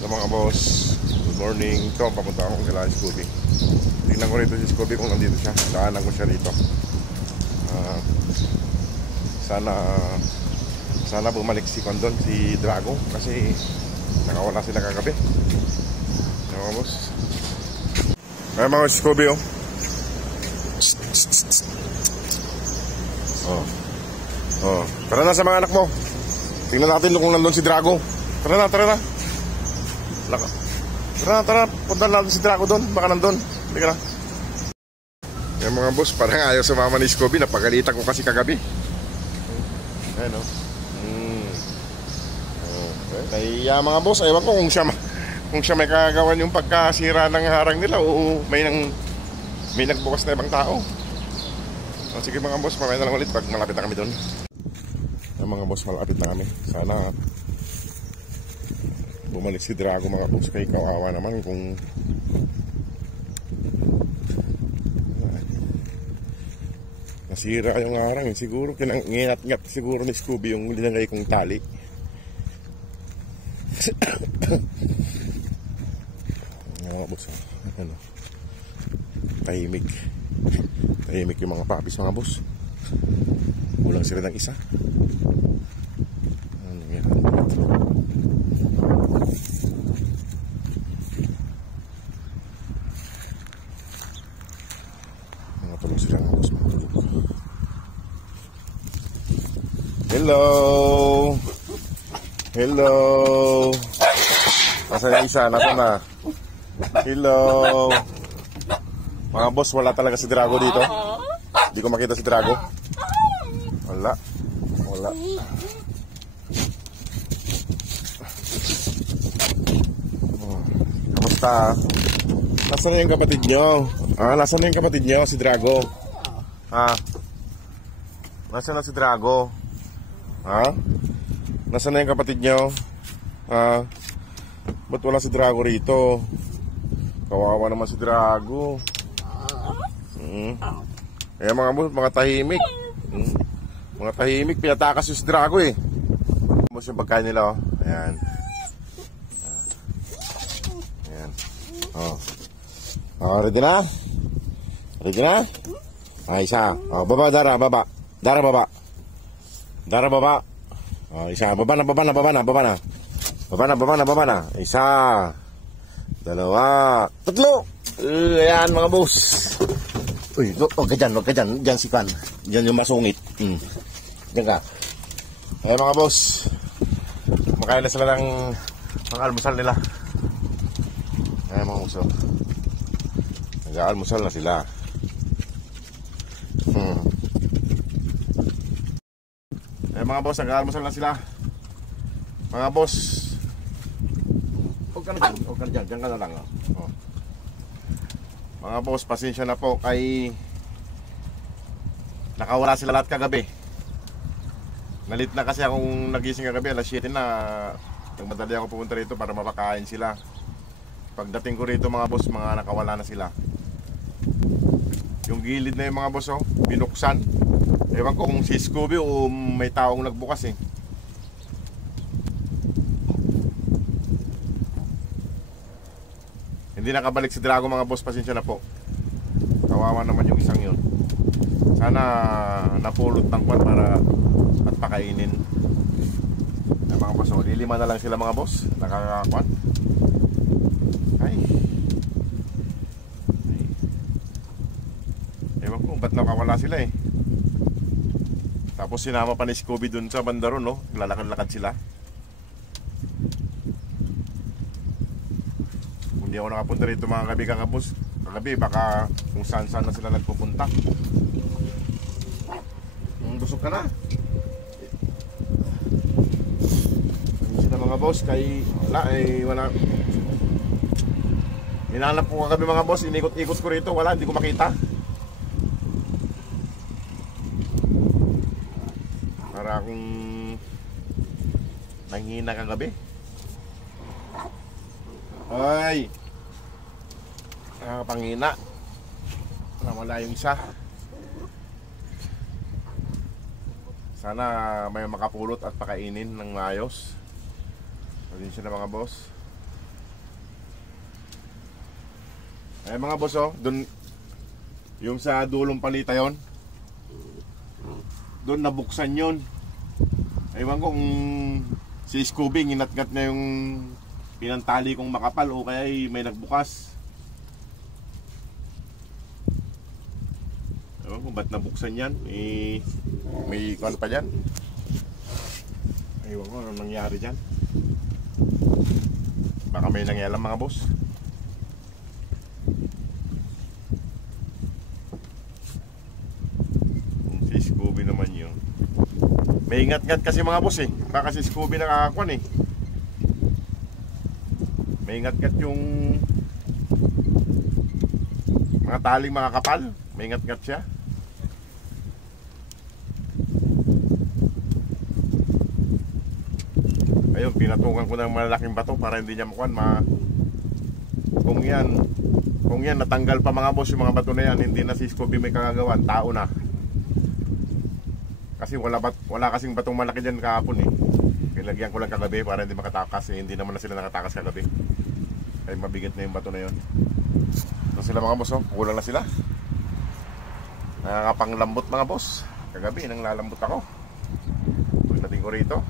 Mga boss, good morning. Ito, papunta akong kila Scooby. Tingnan ko rito si Scooby kung nandito siya. Daanan ko siya rito. Sana bumalik si Condon, si Drago, kasi nakawala sila kagabi. Mga boss. Ay mga Scooby, oh. Tara na sa mga anak mo. Tingnan natin kung nandun si Drago. Tara na. Tara, punta natin si Drago doon. Baka nandun. Hindi ka na. Yung mga boss, parang ayaw sumama ni Scooby. Napagalitan ko kasi kagabi. Ayan o. Kaya mga boss, ayaw ko kung siya may kagawan yung pagkasira ng harang nila o may nagbukas na ibang tao. Sige mga boss, mamaya na lang ulit pag malapit na kami doon. Yung mga boss, malapit na kami. Sana bumalik si Drago mga boss, kay kawawa naman kung nasira yung harang. Siguro kinangingat-ngat siguro ni Scooby yung linagay kong tali. Mga boss, ano, tahimik yung mga papis mga boss. Kulang sila ng isa. Ano yan? Mga tulong sila mga boss. Hello. Nasaan yung isa? Nasaan na? Hello. Mga boss, wala talaga si Drago dito. Hindi ko makita si Drago. Wala. Kamusta? Nasaan na yung kapatid nyo? Nasaan na yung kapatid nyo, si Drago? Nasaan na si Drago? Nasaan na yung kapatid nyo? Ba't wala si Drago rito? Kawawa naman si Drago. Ayan mga boss, mga tahimik. Mga tahimik, pinatakas yung si Drago eh. Boss yung pagkain nila, oh. Ayan. Ready na? Isa. Baba. Dara, baba. Isa. Baba na. Isa. Dalawa. Tatlo. Ayan mga boss. Uy, huwag ka dyan. Dyan si Pan. Dyan yung masungit. Dyan ka. Ayan mga boss. Makain na sila ng almusal nila. Ayan mga boss. Nag-almusal na sila. Ayan mga boss, nag-almusal na sila. Mga boss, huwag ka na dyan. Dyan ka na lang. Mga boss, pasensya na po kay nakawala sila lahat kagabi. Nalit na kasi akong nagising kagabi, alas 7 na. Nagmadali ako pumunta rito para mapakain sila. Pagdating ko rito mga boss, mga nakawala na sila. Yung gilid na yung mga boss, binuksan. Ewan ko kung si Scooby o may taong nagbukas eh. Hindi nakabalik si Drago mga boss, pasensya na po. Kawawa naman yung isang yun. Sana napulot ng kwan para at pakainin. Mga boss, lilima na lang sila mga boss. Nakakakwan. Ay. Ewan ko ba't nakawala sila eh. Tapos sinama pa ni Scooby dun sa banda ron, no? Lalakad-lakad sila. Hindi ako nakapunta rito mga gabi kakabos. Kagabi baka kung saan na sila nagpupunta. Busog ka na. Sila mga boss kay wala. Hinanap ko kagabi mga boss, inikot-ikot ko rito, wala, hindi ko makita. Para akong nanghina kagabi. Ay, pangina. Wala yung isa. Sana may makapulot at pakainin ng maayos. Pasensya na mga boss. Ay mga boss, oh, dun yung sa dulong palita yon, doon nabuksan yon. Ewan ko kung si Scooby inatgat na yung pinantali kong makapal o kaya may nagbukas. Ewan ko ba't nabuksan yan. May kwan pa dyan. Ewan ko ano nangyari dyan. Baka may nangyalam mga boss. Si Scooby naman yun. May ingat-ngat kasi mga boss eh. Baka si Scooby nakakakuan eh. May ingat-ngat yung mga taling mga kapal. May ingat-ngat siya. Ayun, pinatungan ko ng malalaking bato para hindi niya makuan. Kung yan natanggal pa mga boss yung mga bato na yan, hindi na si Scooby may kagagawan. Tao na. Kasi wala kasing batong malaki dyan kahapon eh. Pinagyan ko lang kagabi para hindi makatakas eh. Hindi naman na sila nakatakas kagabi. Kaya mabigat na yung bato na yun. So sila mga boss, oh, kulang na sila. Nakakapanglambot mga boss. Kagabi nang lalambot ako. Pagdating ko rito,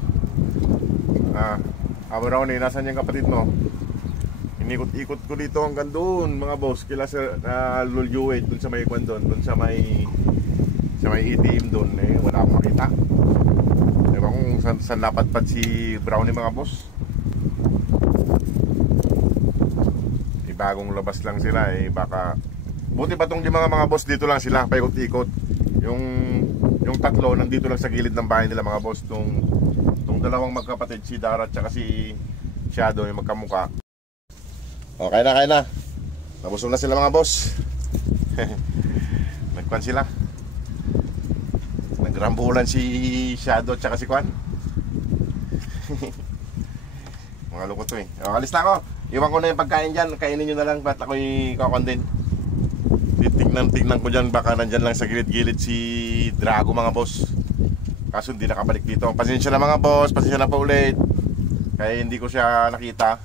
raw ni nasan yung kapatid mo? Inikot-ikot ko dito hanggang doon mga boss. Kila sa Luljuwet, doon sa may kwan doon. Doon sa may ATM doon eh, wala akong makita. Ewan kung saan napatpat si Brownie mga boss. Bagong labas lang sila eh, baka buti pa tong mga boss dito lang sila paikot-ikot. Yung tatlo nandito lang sa gilid ng bahay nila mga boss. Tong dalawang magkapatid, si Dara at saka si Shadow, yung magkamuka. Okay na. Nabusog na sila mga boss. Nagkwan sila. Nagrambulan si Shadow at saka si Kwan. Mga lukot to eh. Alis na ako. Iwan ko na yung pagkain dyan. Kainin nyo na lang. Ba't ako'y kakon din. Tignan ko dyan. Baka nandyan lang sa gilid-gilid si Drago mga boss. Kaso hindi nakabalik dito. Pasensya na mga boss. Pasensya na pa ulit. Kaya hindi ko siya nakita.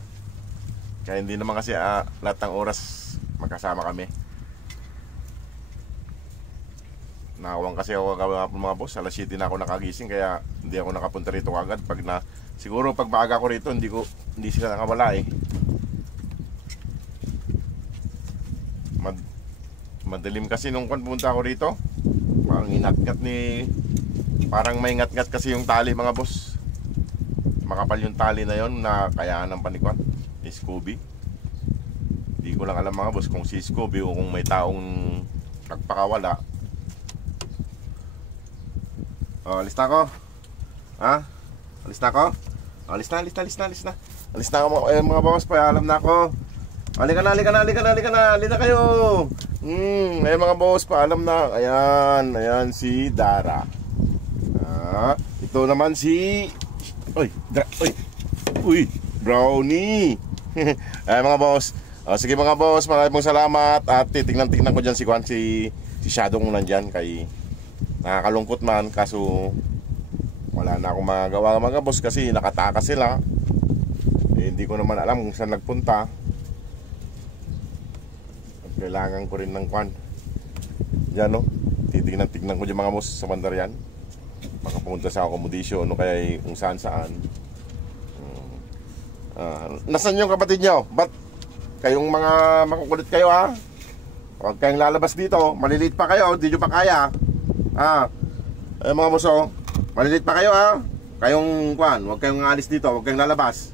Kaya hindi naman kasi lahat ng oras magkasama kami. Nakawang kasi ako kagapon mga boss. Alas 7 na ako nakagising. Kaya hindi ako nakapunta rito agad. Siguro pag maaga ko rito hindi sila nakawala eh. Madilim kasi nung pumunta ako rito. Parang may ngat-ngat kasi yung tali mga boss. Makapal yung tali na yon na kayaan ng panikwan ni Scooby. Hindi ko lang alam mga boss kung si Scooby o kung may taong nagpakawala. Alis na ako. Alis na ako. Alis na ako mga boss. Paalam na ako. Halika na kayo. Ayan mga boss, paalam na. Ayan si Dara. Ito naman si Brownie. Ayan mga boss. Sige mga boss, maraming salamat. At tignan ko dyan si Shadow kung nandyan. Kay nakakalungkot man. Kaso wala na akong magagawa mga boss kasi nakatakas sila. Hindi ko naman alam kung saan nagpunta. Kailangan ko rin ng kwan. Yan no. Titignan ko dyan mga boss sa bandar yan. Makapunta sa accommodation o kaya kung saan. Nasaan yung kapatid nyo? Ba't kayong mga makukulit kayo ha? Huwag kayong lalabas dito. Maliliit pa kayo. Hindi nyo pa kaya. Mga boss oh. Maliliit pa kayo ha. Kayong kwan. Huwag kayong alis dito. Huwag kayong lalabas.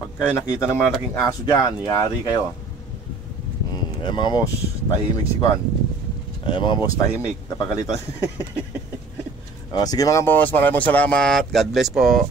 Pag kayo nakita ng malalaking aso dyan, yari kayo. Mga boss, tahimik si Kwan. Mga boss, tahimik. Napagalitan. Sige mga boss, maraming salamat. God bless po.